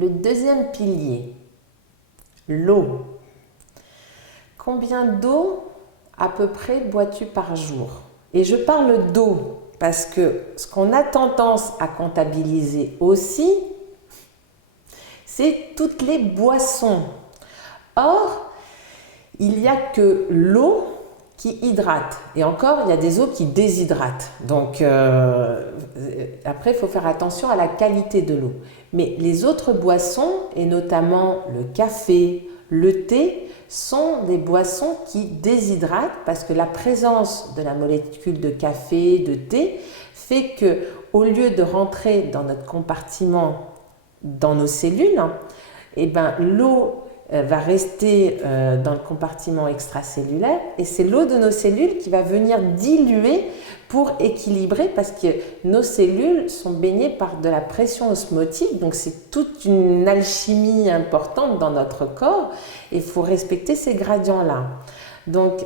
Le deuxième pilier, l'eau. Combien d'eau à peu près bois-tu par jour? Et je parle d'eau parce que ce qu'on a tendance à comptabiliser aussi, c'est toutes les boissons. Or, il n'y a que l'eau qui hydrate. Et encore, il y a des eaux qui déshydratent. Donc, après, il faut faire attention à la qualité de l'eau. Mais les autres boissons, et notamment le café, le thé, sont des boissons qui déshydratent parce que la présence de la molécule de café, de thé, fait que au lieu de rentrer dans notre compartiment, dans nos cellules, eh ben, l'eau va rester dans le compartiment extracellulaire et c'est l'eau de nos cellules qui va venir diluer pour équilibrer parce que nos cellules sont baignées par de la pression osmotique, donc c'est toute une alchimie importante dans notre corps et il faut respecter ces gradients-là. Donc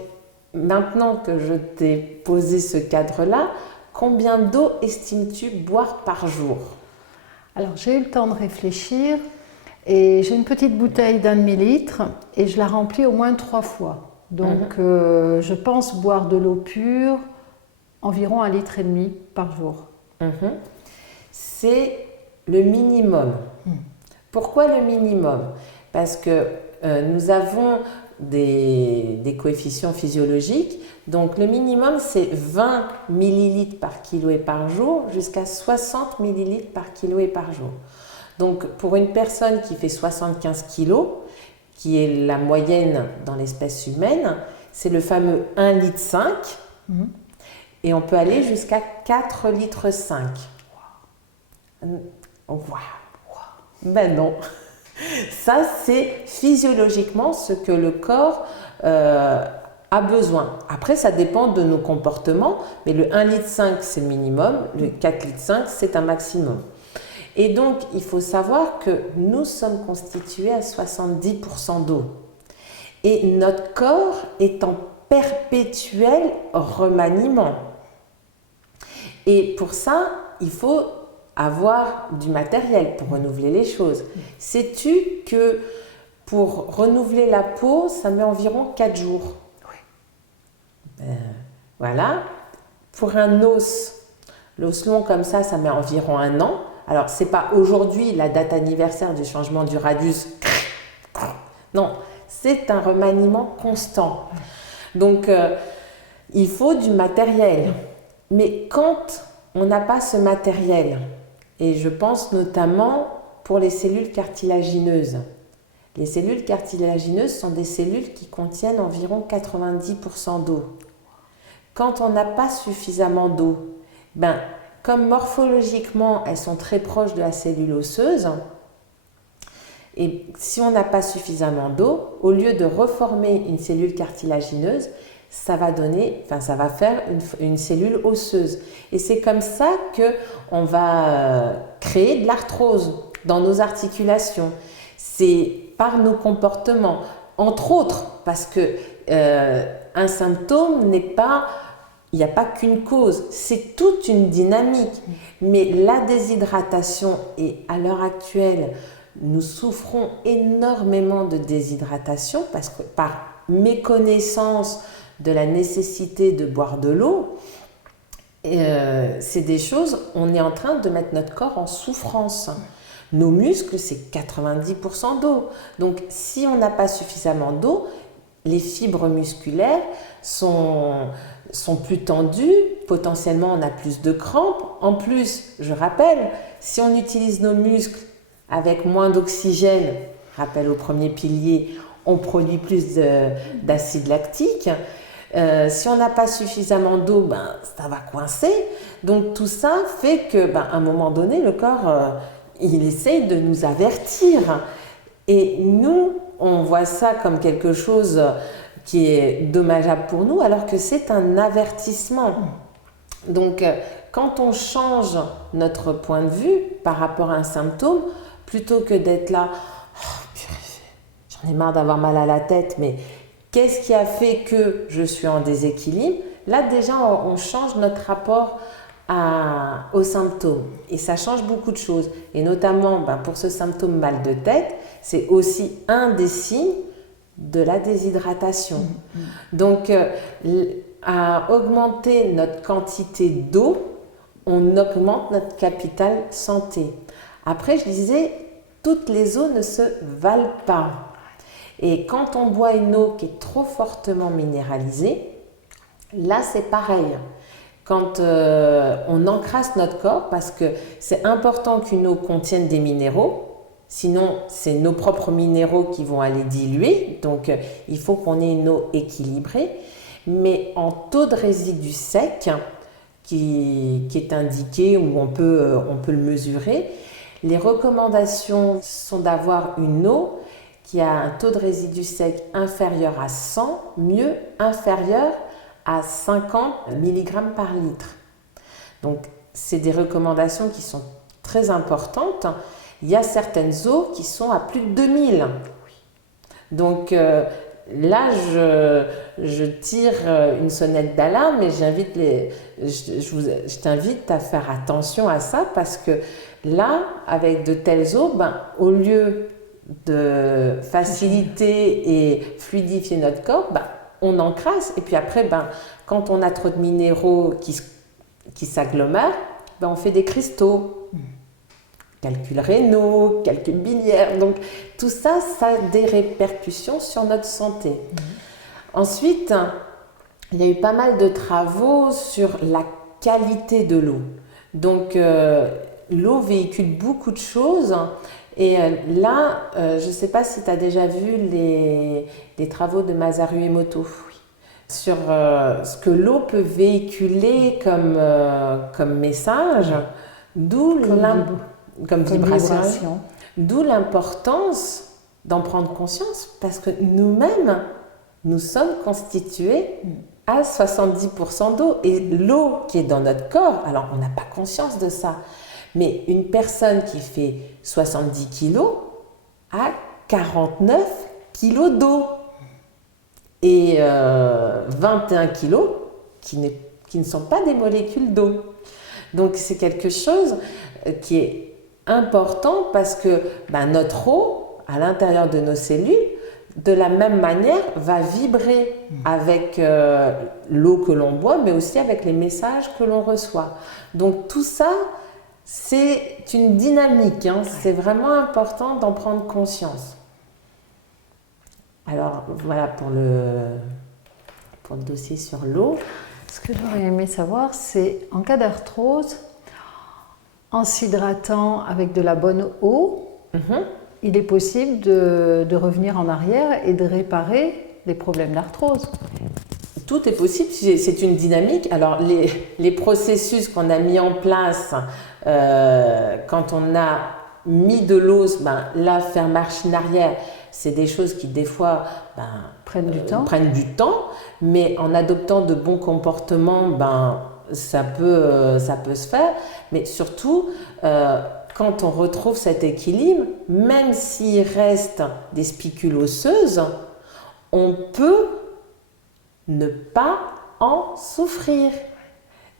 maintenant que je t'ai posé ce cadre-là, combien d'eau estimes-tu boire par jour? Alors j'ai eu le temps de réfléchir. Et j'ai une petite bouteille d'1 demi-litre et je la remplis au moins 3 fois. Donc je pense boire de l'eau pure environ 1,5 litre par jour. C'est le minimum. Pourquoi le minimum? Parce que nous avons des coefficients physiologiques. Donc le minimum c'est 20 millilitres par kilo et par jour jusqu'à 60 millilitres par kilo et par jour. Donc, pour une personne qui fait 75 kg, qui est la moyenne dans l'espèce humaine, c'est le fameux 1,5 litre et on peut aller jusqu'à 4,5 litres. Wow. Ben non. Ça, c'est physiologiquement ce que le corps a besoin. Après, ça dépend de nos comportements, mais le 1,5 litre, c'est le minimum, le 4,5 litres, c'est un maximum. Et donc, il faut savoir que nous sommes constitués à 70% d'eau. Et notre corps est en perpétuel remaniement. Et pour ça, il faut avoir du matériel pour renouveler les choses. Sais-tu que pour renouveler la peau, ça met environ 4 jours? Oui. Voilà. Pour un os, l'os long comme ça met environ 1 an. Alors, ce n'est pas aujourd'hui la date anniversaire du changement du radius. Non, c'est un remaniement constant. Donc, il faut du matériel. Mais quand on n'a pas ce matériel, et je pense notamment pour les cellules cartilagineuses. Les cellules cartilagineuses sont des cellules qui contiennent environ 90% d'eau. Quand on n'a pas suffisamment d'eau, comme morphologiquement, elles sont très proches de la cellule osseuse, et si on n'a pas suffisamment d'eau, au lieu de reformer une cellule cartilagineuse, ça va faire une cellule osseuse. Et c'est comme ça qu'on va créer de l'arthrose dans nos articulations. C'est par nos comportements, entre autres, parce que un symptôme n'est pas... Il n'y a pas qu'une cause, c'est toute une dynamique. Mais la déshydratation, et à l'heure actuelle, nous souffrons énormément de déshydratation parce que par méconnaissance de la nécessité de boire de l'eau, c'est des choses, on est en train de mettre notre corps en souffrance. Nos muscles, c'est 90% d'eau. Donc, si on n'a pas suffisamment d'eau, les fibres musculaires sont plus tendues, potentiellement on a plus de crampes. En plus, je rappelle, si on utilise nos muscles avec moins d'oxygène, rappel au premier pilier, on produit plus d'acide lactique. Si on n'a pas suffisamment d'eau, ça va coincer. Donc tout ça fait que, à un moment donné, le corps, il essaye de nous avertir. Et nous, on voit ça comme quelque chose qui est dommageable pour nous, alors que c'est un avertissement. Donc, quand on change notre point de vue par rapport à un symptôme, plutôt que d'être là, j'en ai marre d'avoir mal à la tête, mais qu'est-ce qui a fait que je suis en déséquilibre? Là, déjà, on change notre rapport aux symptômes. Et ça change beaucoup de choses. Et notamment, pour ce symptôme mal de tête, c'est aussi un des signes de la déshydratation. Donc, à augmenter notre quantité d'eau, on augmente notre capital santé. Après, je disais, toutes les eaux ne se valent pas. Et quand on boit une eau qui est trop fortement minéralisée, là, c'est pareil. Quand on encrasse notre corps, parce que c'est important qu'une eau contienne des minéraux, sinon c'est nos propres minéraux qui vont aller diluer, donc il faut qu'on ait une eau équilibrée, mais en taux de résidu sec, qui est indiqué, où on peut le mesurer, les recommandations sont d'avoir une eau qui a un taux de résidu sec inférieur à 100, mieux inférieur à 50 mg par litre. Donc, c'est des recommandations qui sont très importantes. Il y a certaines eaux qui sont à plus de 2000. Donc, là, je tire une sonnette d'alarme et je t'invite à faire attention à ça parce que là, avec de telles eaux, au lieu de faciliter et fluidifier notre corps, on encrasse et puis après, quand on a trop de minéraux qui s'agglomèrent, on fait des cristaux, calculs rénaux, calculs biliaires. Donc tout ça, ça a des répercussions sur notre santé. Ensuite, il y a eu pas mal de travaux sur la qualité de l'eau. Donc l'eau véhicule beaucoup de choses. Et là, je ne sais pas si tu as déjà vu les travaux de Masaru Emoto sur ce que l'eau peut véhiculer comme message, comme vibration. D'où l'importance d'en prendre conscience parce que nous-mêmes, nous sommes constitués à 70% d'eau. Et l'eau qui est dans notre corps, alors on n'a pas conscience de ça, mais une personne qui fait 70 kg a 49 kg d'eau et 21 kg qui ne sont pas des molécules d'eau. Donc c'est quelque chose qui est important parce que notre eau, à l'intérieur de nos cellules, de la même manière, va vibrer avec l'eau que l'on boit, mais aussi avec les messages que l'on reçoit. Donc tout ça, c'est une dynamique, c'est vraiment important d'en prendre conscience. Alors voilà pour le dossier sur l'eau. Ce que j'aurais aimé savoir, c'est en cas d'arthrose, en s'hydratant avec de la bonne eau, il est possible de revenir en arrière et de réparer les problèmes d'arthrose. Tout est possible, c'est une dynamique. Alors les processus qu'on a mis en place quand on a mis de l'ose, là faire machine arrière, c'est des choses qui des fois prennent du temps, mais en adoptant de bons comportements, ça peut se faire. Mais surtout, quand on retrouve cet équilibre, même s'il reste des spicules osseuses, on peut ne pas en souffrir.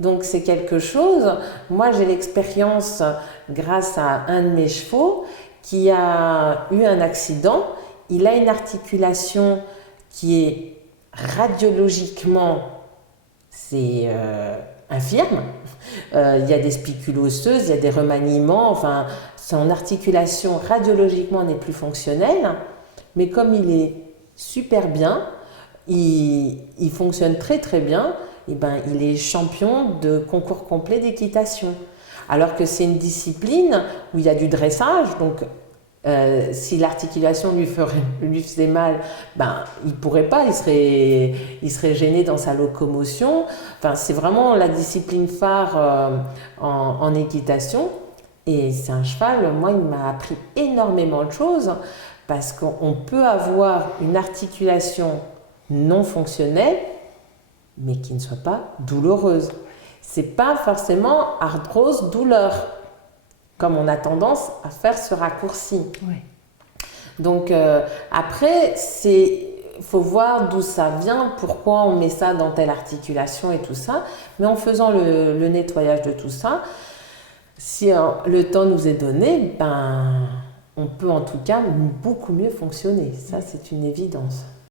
Donc c'est quelque chose, moi j'ai l'expérience grâce à un de mes chevaux qui a eu un accident, il a une articulation qui est radiologiquement infirme, il y a des spicules osseuses, il y a des remaniements, enfin son articulation radiologiquement n'est plus fonctionnelle, mais comme il est super bien, il fonctionne très très bien, et il est champion de concours complet d'équitation. Alors que c'est une discipline où il y a du dressage, donc si l'articulation lui faisait mal, il ne pourrait pas, il serait gêné dans sa locomotion. Enfin, c'est vraiment la discipline phare en équitation. Et c'est un cheval, moi, il m'a appris énormément de choses parce qu'on peut avoir une articulation non fonctionnelle, mais qui ne soit pas douloureuse. C'est pas forcément arthrose douleur, comme on a tendance à faire ce raccourci. Oui. Donc après, c'est faut voir d'où ça vient, pourquoi on met ça dans telle articulation et tout ça. Mais en faisant le nettoyage de tout ça, si le temps nous est donné, ben, on peut en tout cas beaucoup mieux fonctionner. Ça, c'est une évidence.